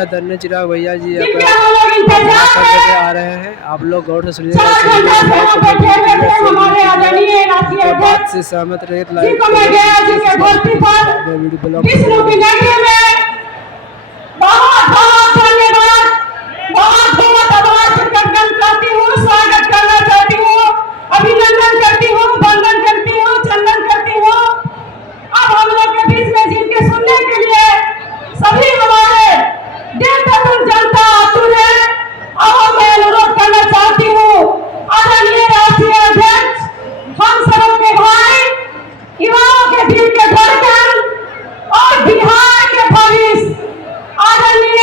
आदरणीय चिराग भैया जी आ रहे हैं। आप लोग गौर से सुनिएगा, बात से सहमत रहे अभिनंदन करती हूँ, वंदन करती हूँ, चंदन करती हूँ। अब हम लोग के बीच में जिनके सुनने के लिए सभी हमारे दिल तक जनता आतुर है। अब मैं अनुरोध करना चाहती हूँ आदरणीय राष्ट्रीय अध्यक्ष, हम सबों के भाई, युवाओं के दिल के धड़कन और बिहार के भविष्य आदरणीय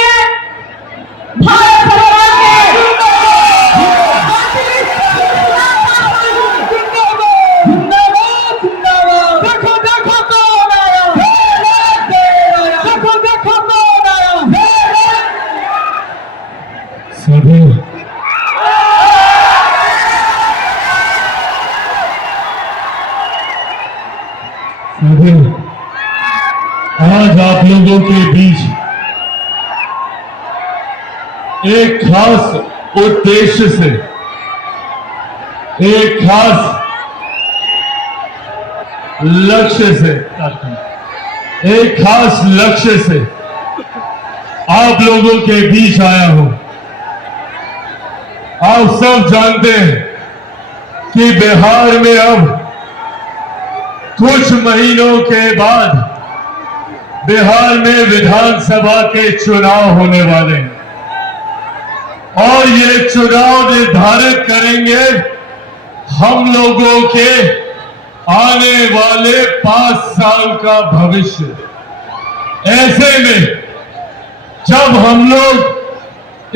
भारत सरकार के आज आप लोगों के बीच एक खास उद्देश्य से, एक खास लक्ष्य से, आप लोगों के बीच आया हूं। आप सब जानते हैं कि बिहार में अब कुछ महीनों के बाद बिहार में विधानसभा के चुनाव होने वाले हैं और ये चुनाव निर्धारित करेंगे हम लोगों के आने वाले 5 साल का भविष्य। ऐसे में जब हम लोग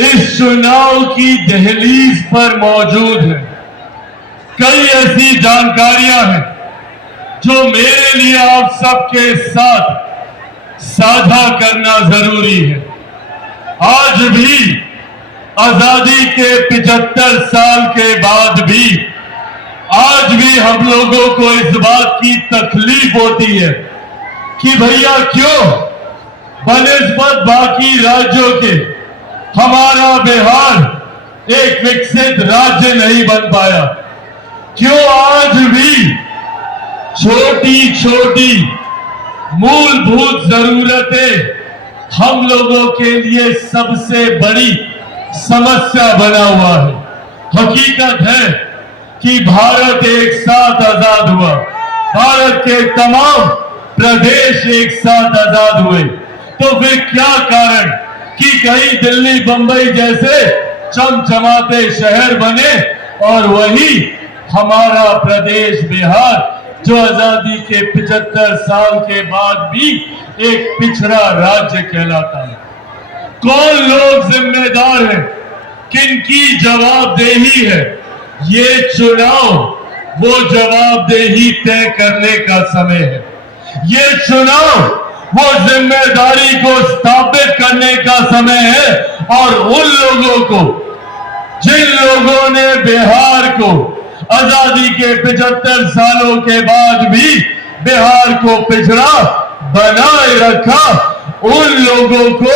इस चुनाव की दहलीज पर मौजूद हैं, कई ऐसी जानकारियां हैं जो मेरे लिए आप सबके साथ साझा करना जरूरी है। आज भी आजादी के 75 साल के बाद भी आज भी हम लोगों को इस बात की तकलीफ होती है कि भैया क्यों बनिस्बत बाकी राज्यों के हमारा बिहार एक विकसित राज्य नहीं बन पाया। क्यों आज भी छोटी छोटी मूलभूत जरूरतें हम लोगों के लिए सबसे बड़ी समस्या बना हुआ है। हकीकत है कि भारत एक साथ आजाद हुआ, भारत के तमाम प्रदेश एक साथ आजाद हुए, तो फिर क्या कारण कि कहीं दिल्ली बंबई जैसे चमचमाते शहर बने और वही हमारा प्रदेश बिहार जो आजादी के 75 साल के बाद भी एक पिछड़ा राज्य कहलाता है। कौन लोग जिम्मेदार हैं, किनकी जवाबदेही है? ये चुनाव वो जवाबदेही तय करने का समय है। ये चुनाव वो जिम्मेदारी को स्थापित करने का समय है और उन लोगों को, जिन लोगों ने बिहार को आजादी के 75 सालों के बाद भी बिहार को पिछड़ा बनाए रखा, उन लोगों को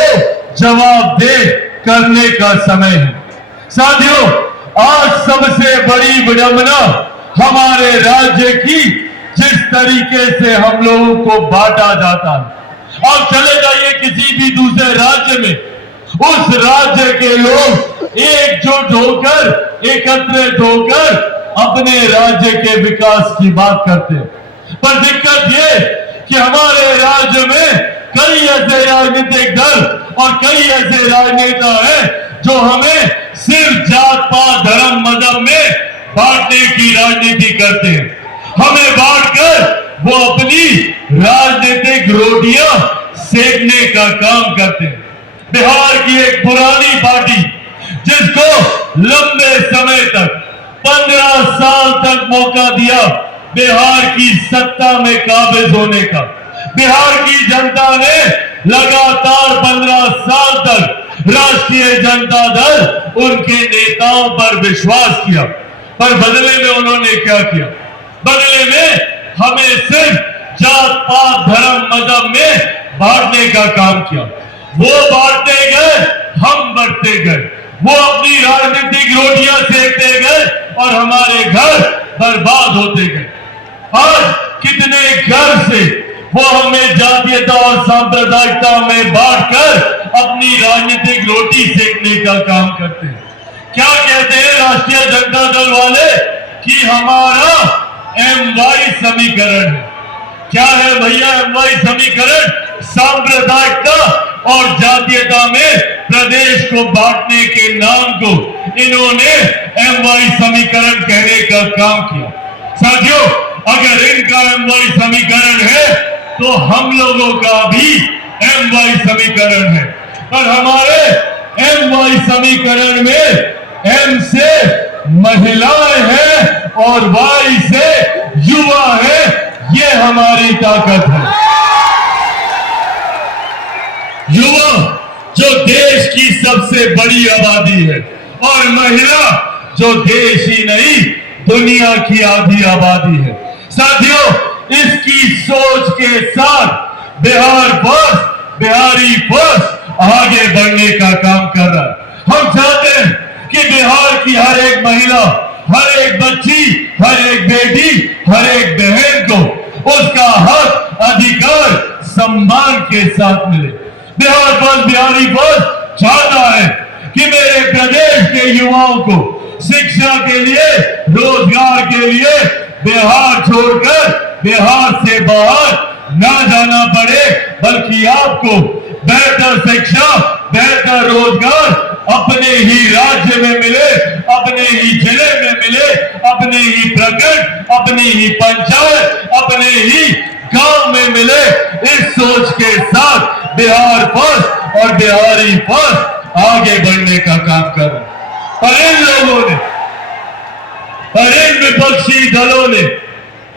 जवाबदेह करने का समय है। साथियों, आज सबसे बड़ी विडंबना हमारे राज्य की जिस तरीके से हम लोगों को बांटा जाता है। आप चले जाइए किसी भी दूसरे राज्य में, उस राज्य के लोग एकजुट होकर, एकत्रित होकर अपने राज्य के विकास की बात करते हैं। पर दिक्कत ये कि हमारे राज्य में कई ऐसे राजनीतिक दल और कई ऐसे राजनेता हैं जो हमें सिर्फ जात पात धर्म मजहब में बांटने की राजनीति करते हैं। हमें बांटकर वो अपनी राजनीतिक रोटियां सेकने का काम करते हैं। बिहार की एक पुरानी पार्टी जिसको लंबे समय तक 15 साल तक मौका दिया बिहार की सत्ता में काबिज होने का, बिहार की जनता ने लगातार 15 साल तक राष्ट्रीय जनता दल उनके नेताओं पर विश्वास किया, पर बदले में उन्होंने क्या किया? बदले में हमें सिर्फ जात पात धर्म मजहब में बांटने का काम किया। वो बांटते गए, हम बढ़ते गए। वो अपनी राजनीतिक रोटियां सेकते गए और हमारे घर बर्बाद होते गए। आज कितने घर से वो हमें जातीयता और सांप्रदायिकता में बांटकर अपनी राजनीतिक रोटी सेकने का काम करते हैं। क्या कहते हैं राष्ट्रीय जनता दल वाले कि हमारा MY समीकरण है। क्या है भैया MY समीकरण? सांप्रदायिकता और जातीयता में प्रदेश को बांटने के नाम को इन्होंने MY समीकरण कहने का काम किया। साथियों, अगर इनका MY समीकरण है तो हम लोगों का भी MY समीकरण है। और हमारे MY समीकरण में M से महिलाएं हैं और Y से युवा है। ये हमारी ताकत है। युवा जो देश की सबसे बड़ी आबादी है और महिला जो देश ही नहीं दुनिया की आधी आबादी है। साथियों, इसकी सोच के साथ बिहार फर्स्ट, बिहारी फर्स्ट आगे बढ़ने का काम कर रहा है। हम चाहते हैं कि बिहार की हर एक महिला, हर एक बच्ची, हर एक बेटी, हर एक बहन को उसका हक, अधिकार, सम्मान के साथ मिले। बिहार फर्स्ट, बिहारी फर्स्ट चाहता है कि मेरे प्रदेश के युवाओं को शिक्षा के लिए, रोजगार के लिए बिहार छोड़कर बिहार से बाहर ना जाना पड़े, बल्कि आपको बेहतर शिक्षा, बेहतर रोजगार अपने ही राज्य में मिले, अपने ही जिले में मिले, अपने ही प्रखंड, अपनी ही पंचायत, अपने ही गांव में मिले। इस सोच के साथ बिहार फर्स्ट और बिहारी फर्स्ट आगे बढ़ने का काम कर रहे हैं। पर इन लोगों ने, पर इन विपक्षी दलों ने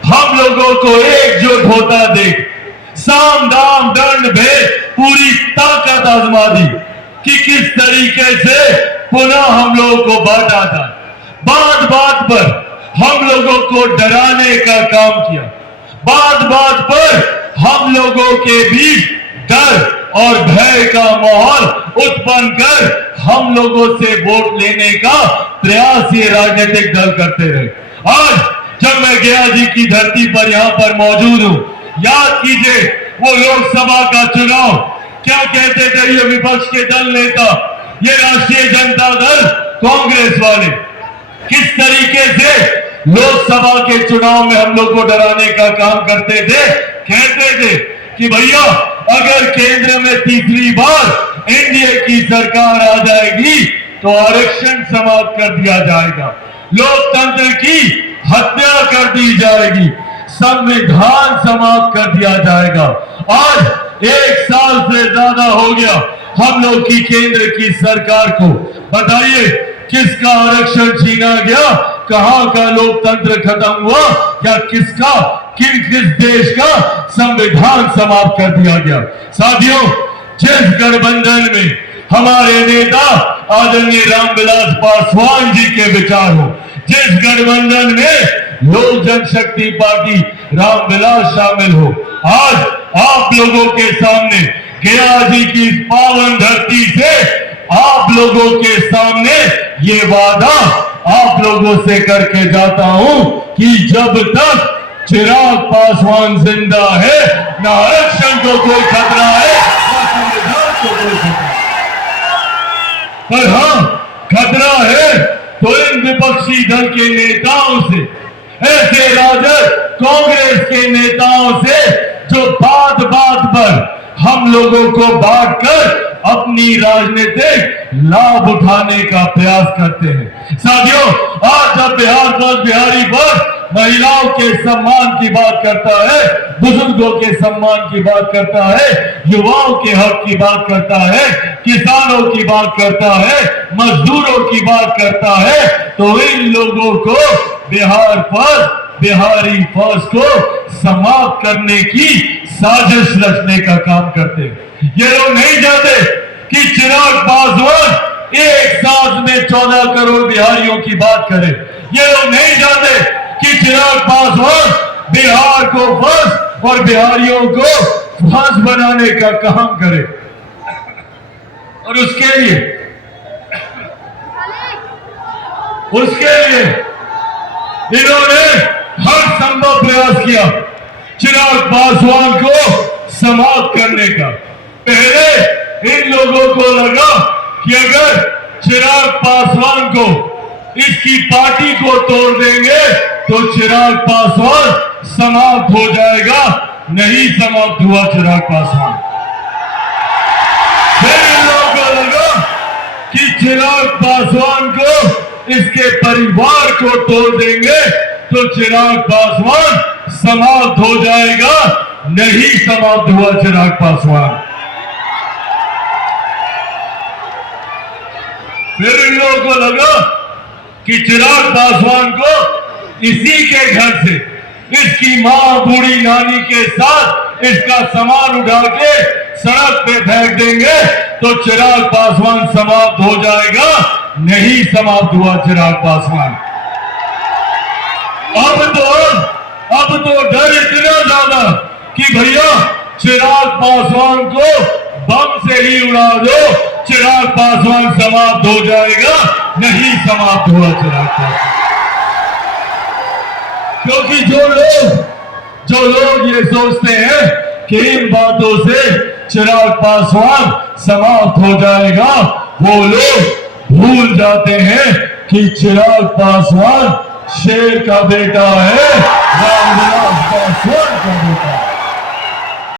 हम लोगों को एकजुट होता देख साम दाम दंड भेद पूरी ताकत आजमा दी कि किस तरीके से पुनः हम लोगों को बांटा जाए। बात बात पर हम लोगों को डराने का काम किया। बात बात पर हम लोगों के बीच डर और भय का माहौल उत्पन्न कर हम लोगों से वोट लेने का प्रयास ये राजनीतिक दल करते रहे। आज जब मैं गया जी की धरती पर यहाँ पर मौजूद हूँ, याद कीजिए वो लोकसभा का चुनाव, क्या कहते थे ये विपक्ष के दल नेता, ये राष्ट्रीय जनता दल कांग्रेस वाले, किस तरीके से लोकसभा के चुनाव में हम लोग को डराने का काम करते थे। कहते थे कि भैया अगर केंद्र में तीसरी बार एनडीए की सरकार आ जाएगी तो आरक्षण समाप्त कर दिया जाएगा, लोकतंत्र की हत्या कर दी जाएगी, संविधान समाप्त कर दिया जाएगा। आज 1 साल से ज्यादा हो गया हम लोग की केंद्र की सरकार को। बताइए किसका आरक्षण छीना गया, कहां का लोकतंत्र खत्म हुआ, या किसका किस देश का संविधान समाप्त कर दिया गया। साथियों, जिस गठबंधन में हमारे नेता आदरणीय रामविलास पासवान जी के विचार हो, जिस गठबंधन में लोक जनशक्ति पार्टी रामविलास शामिल हो, आज आप लोगों के सामने गया जी की इस पावन धरती से आप लोगों के सामने ये वादा आप लोगों से करके जाता हूं कि जब तक चिराग पासवान जिंदा है, ना आरक्षण को कोई खतरा है, ना संविधान को कोई खतरा। पर हाँ, खतरा है तो इन विपक्षी दल के नेताओं से, ऐसे राजद कांग्रेस के नेताओं से जो बात बात पर हम लोगों को बांटकर अपनी राजनीतिक लाभ उठाने का प्रयास करते हैं। साथियों, आज जब बिहार फर्स्ट, बिहारी फर्स्ट महिलाओं के सम्मान की बात करता है, बुजुर्गों के सम्मान की बात करता है, युवाओं के हक की बात करता है, किसानों की बात करता है, मजदूरों की बात करता है, तो इन लोगों को बिहार फर्स्ट, बिहारी फर्स्ट को समाप्त करने की साजिश रचने का काम करते हैं। ये लोग नहीं चाहते कि चिराग पासवान एक सांस में 14 करोड़ बिहारियों की बात करे। ये लोग नहीं चाहते कि चिराग पासवान बिहार को फर्स्ट और बिहारियों को फर्स्ट बनाने का काम करे। और उसके लिए इन्होंने हर संभव प्रयास किया चिराग पासवान को समाप्त करने का। पहले इन लोगों को लगा कि अगर चिराग पासवान को इसकी पार्टी को तोड़ देंगे तो चिराग पासवान समाप्त हो जाएगा। नहीं समाप्त हुआ चिराग पासवान। फिर इन लोगों को लगा कि चिराग पासवान को इसके परिवार को तोड़ देंगे तो चिराग पासवान समाप्त हो जाएगा। नहीं समाप्त हुआ चिराग पासवान। फिर इन लोगों को लगा कि चिराग पासवान को इसी के घर से इसकी मां बूढ़ी नानी के साथ इसका सामान उठा के सड़क पे फेंक देंगे तो चिराग पासवान समाप्त हो जाएगा। नहीं समाप्त हुआ चिराग पासवान। अब तो डर इतना ज्यादा कि भैया चिराग पासवान को बम से ही उड़ा दो, चिराग पासवान समाप्त हो जाएगा। नहीं समाप्त हुआ चिराग पासवान। क्योंकि जो लोग ये सोचते हैं कि इन बातों से चिराग पासवान समाप्त हो जाएगा, वो लोग भूल जाते हैं कि चिराग पासवान शेर का बेटा है, रामविलास पासवान का बेटा।